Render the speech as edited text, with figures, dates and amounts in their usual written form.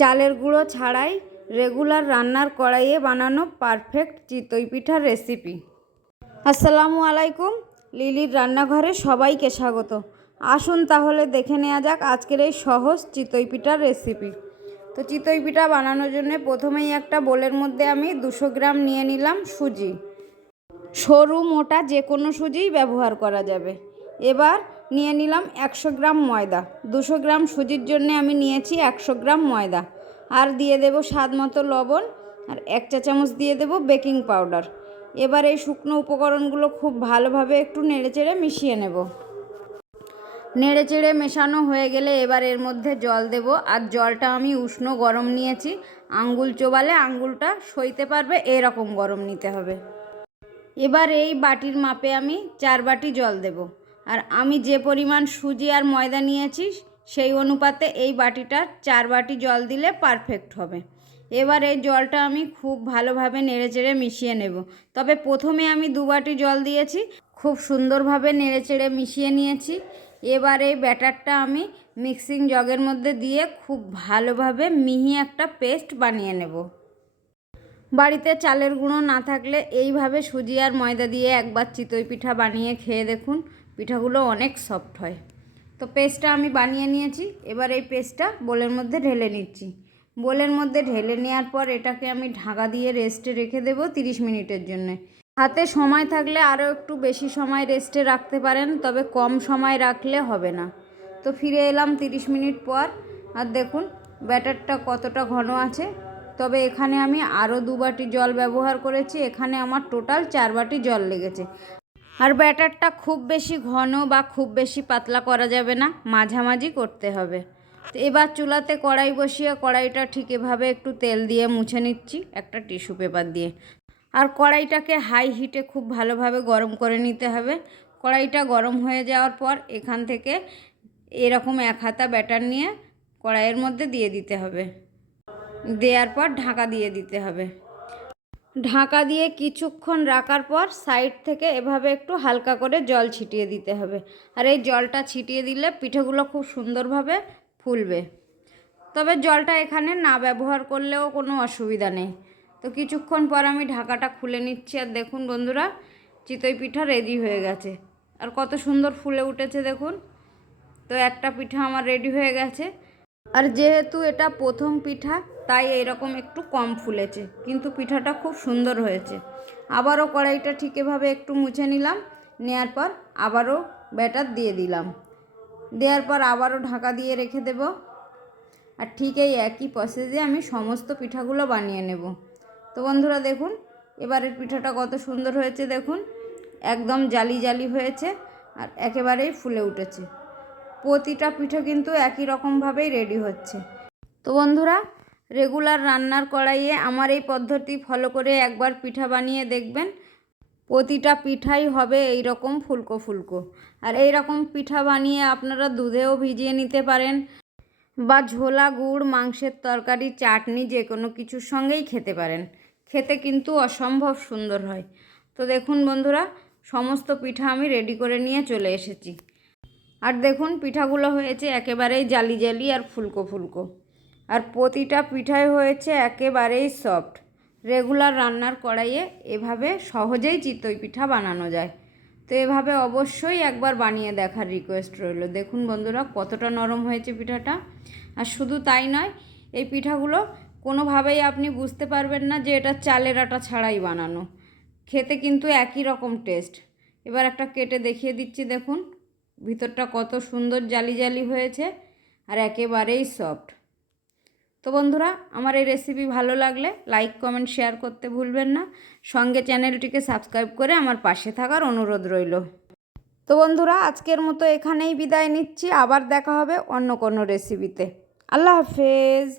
চালের গুঁড়ো ছাড়াই রেগুলার রান্নার কড়াইয়ে বানানো পারফেক্ট চিতই পিঠার রেসিপি। আসসালামু আলাইকুম, লিলির রান্নাঘরে সবাইকে স্বাগত। আসুন তাহলে দেখে নেওয়া যাক আজকের এই সহজ চিতই পিঠার রেসিপি। তো চিতই পিঠা বানানোর জন্য প্রথমেই একটা বোলের মধ্যে আমি 200 গ্রাম নিয়ে নিলাম সুজি। সরু মোটা যে কোনো সুজিই ব্যবহার করা যাবে। এবার নিয়ে নিলাম 100 গ্রাম ময়দা। 200 গ্রাম সুজির জন্য আমি নিয়েছি 100 গ্রাম ময়দা। আর দিয়ে দেব স্বাদ মতো লবণ, আর 1 চা চামচ দিয়ে দেব বেকিং পাউডার। এবার এই শুকনো উপকরণগুলো খুব ভালোভাবে একটু নেড়েচেড়ে মিশিয়ে নেব। নেড়েচেড়ে মেশানো হয়ে গেলে এবার এর মধ্যে জল দেব। আর জলটা আমি উষ্ণ গরম নিয়েছি। আঙ্গুল চোবালে আঙ্গুলটা সইতে পারবে এরকম গরম নিতে হবে। এবার এই বাটির মাপে আমি 4 বাটি জল দেব। আর আমি যে পরিমাণ সুজি আর ময়দা নিয়েছি সেই অনুপাতে এই বাটিটার 4 বাটি জল দিলে পারফেক্ট হবে। এবার এই জলটা আমি খুব ভালোভাবে নেড়েচেড়ে মিশিয়ে নেব। তবে প্রথমে আমি 2 বাটি জল দিয়েছি। খুব সুন্দরভাবে নেড়েচেড়ে মিশিয়ে নিয়েছি। এবার এই ব্যাটারটা আমি মিক্সিং জগের মধ্যে দিয়ে খুব ভালোভাবে মিহি একটা পেস্ট বানিয়ে নেব। বাড়িতে চালের গুঁড়ো না থাকলে এইভাবে সুজি আর ময়দা দিয়ে একবার চিতই পিঠা বানিয়ে খেয়ে দেখুন, পিঠাগুলো অনেক সফট হয়। তো পেস্টটা আমি বানিয়ে নিয়েছি। এবার এই পেস্টটা বোলের মধ্যে ঢেলে নিচ্ছি। বোলের মধ্যে ঢেলে নেওয়ার পর এটাকে আমি ঢাকা দিয়ে রেস্টে রেখে দেব 30 মিনিটের জন্য। হাতে সময় থাকলে আরও একটু বেশি সময় রেস্টে রাখতে পারেন, তবে কম সময় রাখলে হবে না। তো ফিরে এলাম 30 মিনিট পর। আর দেখুন ব্যাটারটা কতটা ঘন আছে। তবে এখানে আমি আরও 2 বাটি জল ব্যবহার করেছি। এখানে আমার টোটাল 4 বাটি জল লেগেছে। আর ব্যাটারটা খুব বেশি ঘন বা খুব বেশি পাতলা করা যাবে না, মাঝামাঝি করতে হবে। তো এবার চুলাতে কড়াই বসিয়ে কড়াইটা ঠিক এভাবে একটু তেল দিয়ে মুছে নিচ্ছি একটা টিস্যু পেপার দিয়ে। আর কড়াইটাকে হাই হিটে খুব ভালোভাবে গরম করে নিতে হবে। কড়াইটা গরম হয়ে যাওয়ার পর এখান থেকে এরকম 1 হাতা ব্যাটার নিয়ে কড়াইয়ের মধ্যে দিয়ে দিতে হবে। দেওয়ার পর ঢাকা দিয়ে দিতে হবে। ঢাকা দিয়ে কিছুক্ষণ রাখার পর সাইড থেকে এভাবে একটু হালকা করে জল ছিটিয়ে দিতে হবে। আর এই জলটা ছিটিয়ে দিলে পিঠেগুলো খুব সুন্দরভাবে ফুলবে। তবে জলটা এখানে না ব্যবহার করলেও কোনো অসুবিধা নেই। তো কিছুক্ষণ পর আমি ঢাকাটা খুলে নিচ্ছি। আর দেখুন বন্ধুরা, চিতই পিঠা রেডি হয়ে গেছে। আর কত সুন্দর ফুলে উঠেছে দেখুন। তো একটা পিঠা আমার রেডি হয়ে গেছে। আর যেহেতু এটা প্রথম পিঠা তাই এরকম একটু কম ফুলেছে, কিন্তু পিঠাটা খুব সুন্দর হয়েছে। আবারও কড়াইটা ঠিক এভাবে একটু মুছে নিলাম। নেওয়ার পর আবারও ব্যাটার দিয়ে দিলাম। দেওয়ার পর আবারও ঢাকা দিয়ে রেখে দেব। আর ঠিক এই একই প্রসেসে আমি সমস্ত পিঠাগুলো বানিয়ে নেব। তো বন্ধুরা দেখুন এবারের পিঠাটা কত সুন্দর হয়েছে। দেখুন একদম জালি জালি হয়েছে আর একেবারেই ফুলে উঠেছে। প্রতিটা পিঠা কিন্তু একই রকমভাবেই রেডি হচ্ছে। তো বন্ধুরা, রেগুলার রান্নার কড়াইয়ে আমার এই পদ্ধতি ফলো করে একবার পিঠা বানিয়ে দেখবেন। প্রতিটা পিঠাই হবে এই রকম ফুলকো ফুলকো। আর এই রকম পিঠা বানিয়ে আপনারা দুধেও ভিজিয়ে নিতে পারেন বা ঝোলা গুড়, মাংসের তরকারি, চাটনি যে কোনো কিছুর সঙ্গেই খেতে পারেন। খেতে কিন্তু অসম্ভব সুন্দর হয়। তো দেখুন বন্ধুরা, সমস্ত পিঠা আমি রেডি করে নিয়ে চলে এসেছি। আর দেখুন পিঠাগুলো হয়েছে একেবারেই জালি জালি আর ফুলকো ফুলকো। আর প্রতিটা পিঠাই হয়েছে একেবারেই সফট। রেগুলার রান্নার কড়াইয়ে এভাবে সহজেই চিতই পিঠা বানানো যায়। তো এভাবে অবশ্যই একবার বানিয়ে দেখার রিকোয়েস্ট রইল। দেখুন বন্ধুরা কতটা নরম হয়েছে পিঠাটা। আর শুধু তাই নয়, এই পিঠাগুলো কোনোভাবেই আপনি বুঝতে পারবেন না যে এটা চালের আটা ছাড়াই বানানো। খেতে কিন্তু একই রকম টেস্ট। এবার একটা কেটে দেখিয়ে দিচ্ছি। দেখুন ভিতরটা কত সুন্দর জালি জালি হয়েছে আর একেবারেই সফট। তো বন্ধুরা, আমার এই রেসিপি ভালো লাগলে লাইক, কমেন্ট, শেয়ার করতে ভুলবেন না। সঙ্গে চ্যানেলটিকে সাবস্ক্রাইব করে আমার পাশে থাকার অনুরোধ রইল। তো বন্ধুরা, আজকের মতো এখানেই বিদায় নিচ্ছি। আবার দেখা হবে অন্য কোনো রেসিপিতে। আল্লাহ হাফেজ।